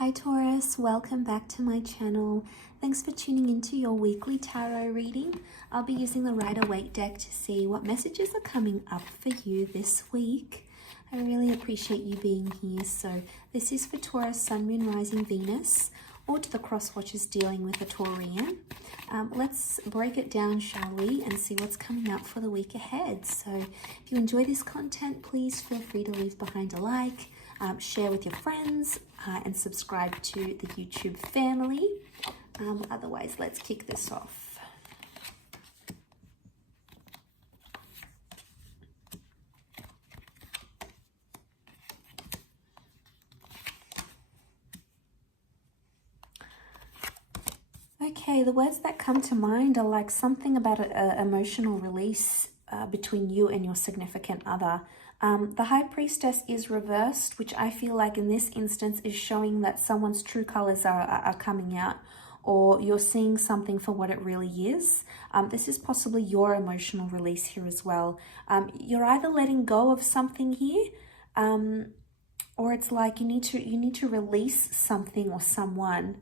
Hi Taurus, welcome back to my channel. Thanks for tuning into your weekly tarot reading. I'll be using the Rider-Waite deck to see what messages are coming up for you this week. I really appreciate you being here. So this is for Taurus, Sun, Moon, Rising, Venus, or to the cross watchers dealing with a Taurian. Let's break it down, shall we, and see what's coming up for the week ahead. So if you enjoy this content, please feel free to leave behind a like, share with your friends, and subscribe to the YouTube family. Otherwise, let's kick this off. Okay, the words that come to mind are like something about an emotional release between you and your significant other. The High Priestess is reversed, which I feel like in this instance is showing that someone's true colors are coming out, or you're seeing something for what it really is. This is possibly your emotional release here as well. You're either letting go of something here, or it's like you need to release something or someone.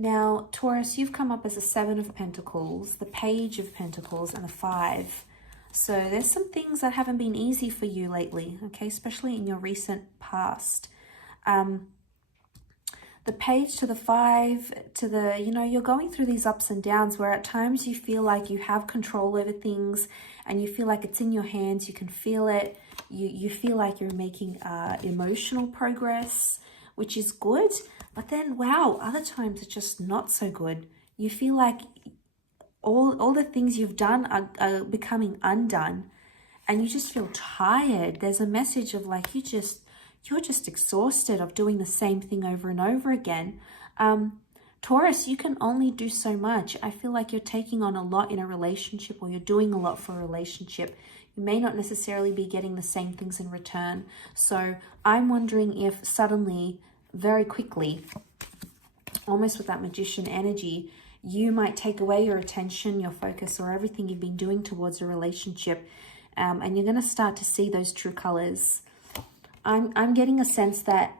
Now, Taurus, you've come up as a 7 of Pentacles, the Page of Pentacles, and a 5. So there's some things that haven't been easy for you lately, okay, especially in your recent past. The Page to the 5 to the, you're going through these ups and downs where at times you feel like you have control over things and you feel like it's in your hands, you can feel it, you feel like you're making emotional progress, which is good. But then, wow, other times it's just not so good. You feel like all the things you've done are becoming undone, and you just feel tired. There's a message of like you're just exhausted of doing the same thing over and over again. Taurus, you can only do so much. I feel like you're taking on a lot in a relationship, or you're doing a lot for a relationship. You may not necessarily be getting the same things in return. So I'm wondering if suddenly, very quickly, almost with that Magician energy, you might take away your attention, your focus, or everything you've been doing towards a relationship, and you're going to start to see those true colors. I'm getting a sense that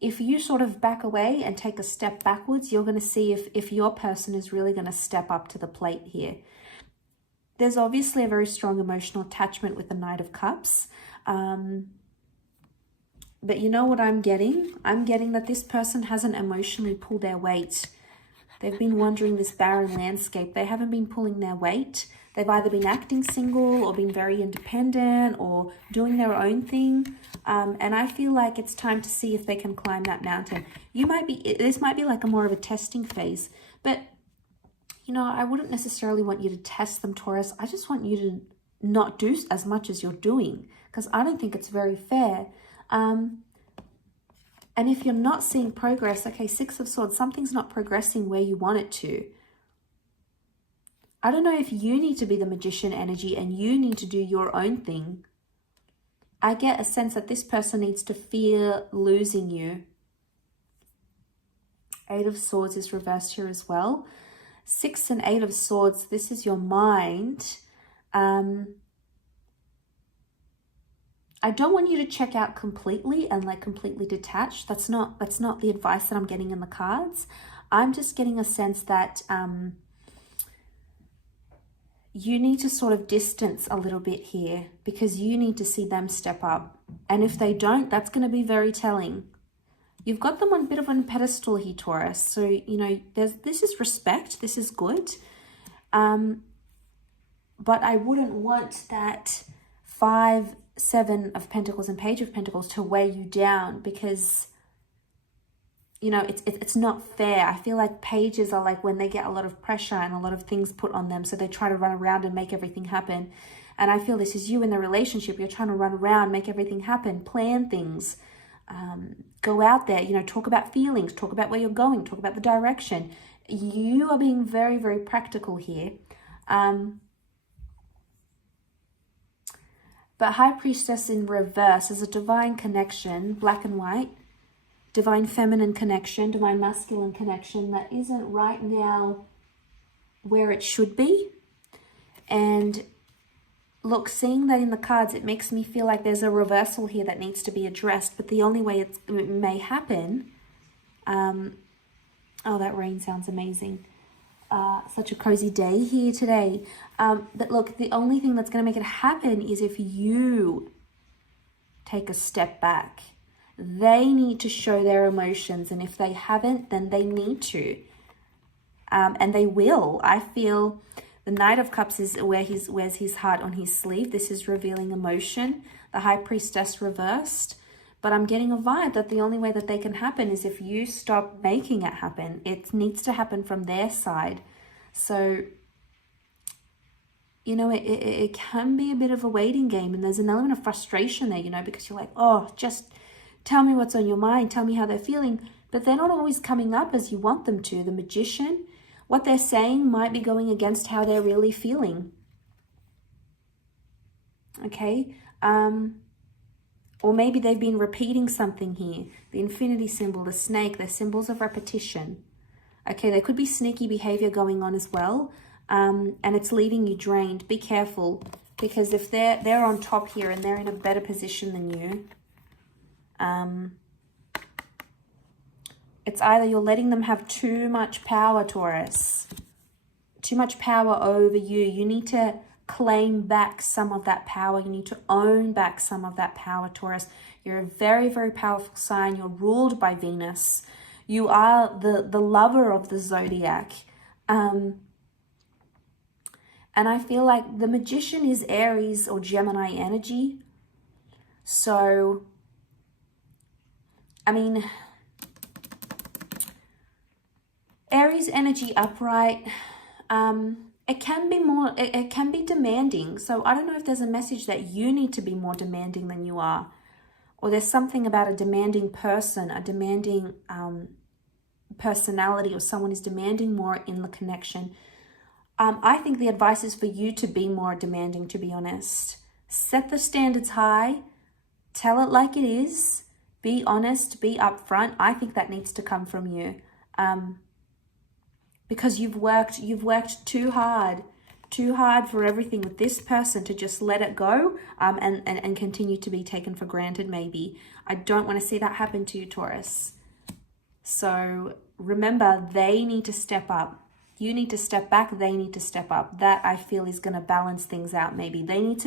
if you sort of back away and take a step backwards, you're going to see if your person is really going to step up to the plate here. There's obviously a very strong emotional attachment with the Knight of Cups. But you know what I'm getting? I'm getting that this person hasn't emotionally pulled their weight. They've been wandering this barren landscape. They haven't been pulling their weight. They've either been acting single or been very independent or doing their own thing. And I feel like it's time to see if they can climb that mountain. This might be like a more of a testing phase. But, I wouldn't necessarily want you to test them, Taurus. I just want you to not do as much as you're doing, because I don't think it's very fair. And if you're not seeing progress, okay, 6 of Swords, something's not progressing where you want it to. I don't know if you need to be the Magician energy and you need to do your own thing. I get a sense that this person needs to fear losing you. 8 of Swords is reversed here as well. 6 and 8 of Swords, this is your mind. I don't want you to check out completely and like completely detached. That's not the advice that I'm getting in the cards. I'm just getting a sense that you need to sort of distance a little bit here, because you need to see them step up. And if they don't, that's going to be very telling. You've got them on a bit of a pedestal here, Taurus. So, this is respect. This is good. But I wouldn't want that 5, 7 of Pentacles and Page of Pentacles to weigh you down, because it's not fair. I feel like pages are like when they get a lot of pressure and a lot of things put on them, so they try to run around and make everything happen. And I feel this is you in the relationship. You're trying to run around, make everything happen, plan things, go out there, talk about feelings, talk about where you're going, talk about the direction. You are being very, very practical here. But High Priestess in reverse is a divine connection, black and white, divine feminine connection, divine masculine connection that isn't right now where it should be. And look, seeing that in the cards, it makes me feel like there's a reversal here that needs to be addressed. But the only way it may happen Oh, that rain sounds amazing. Such a cozy day here today. But look, the only thing that's going to make it happen is if you take a step back. They need to show their emotions, and if they haven't, then they need to. And they will. I feel the Knight of Cups is where he wears his heart on his sleeve. This is revealing emotion. The High Priestess reversed. But I'm getting a vibe that the only way that they can happen is if you stop making it happen. It needs to happen from their side. So, you know, it can be a bit of a waiting game. And there's an element of frustration there, you know, because you're like, oh, just tell me what's on your mind. Tell me how they're feeling. But they're not always coming up as you want them to. The Magician, what they're saying might be going against how they're really feeling. Okay? Or maybe they've been repeating something here. The infinity symbol, the snake, they're symbols of repetition. Okay, there could be sneaky behavior going on as well. And it's leaving you drained. Be careful, because if they're on top here and they're in a better position than you, it's either you're letting them have too much power, Taurus. Too much power over you. You need to claim back some of that power. You need to own back some of that power, Taurus. You're a very, very powerful sign. You're ruled by Venus. You are the lover of the zodiac. And I feel like the Magician is Aries or Gemini energy. So, I mean, Aries energy upright, it can be more, it can be demanding. So I don't know if there's a message that you need to be more demanding than you are. Or there's something about a demanding person, a demanding personality, or someone is demanding more in the connection. I think the advice is for you to be more demanding, to be honest. Set the standards high. Tell it like it is. Be honest. Be upfront. I think that needs to come from you. Because you've worked too hard for everything with this person to just let it go and continue to be taken for granted maybe. I don't want to see that happen to you, Taurus. So remember, they need to step up. You need to step back, they need to step up. That I feel is going to balance things out maybe. They need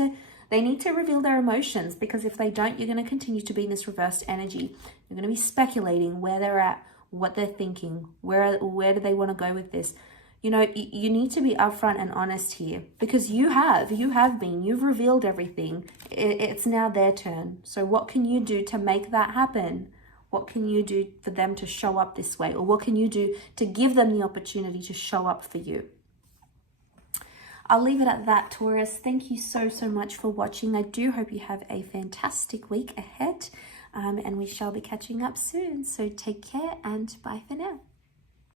to reveal their emotions, because if they don't, you're going to continue to be in this reversed energy. You're going to be speculating where they're at, what they're thinking, where do they want to go with this. You know, you need to be upfront and honest here, because you've revealed everything. It's now their turn. So what can you do to make that happen? What can you do for them to show up this way? Or what can you do to give them the opportunity to show up for you? I'll leave it at that, Taurus. Thank you so much for watching. I do hope you have a fantastic week ahead. And we shall be catching up soon. So take care and bye for now.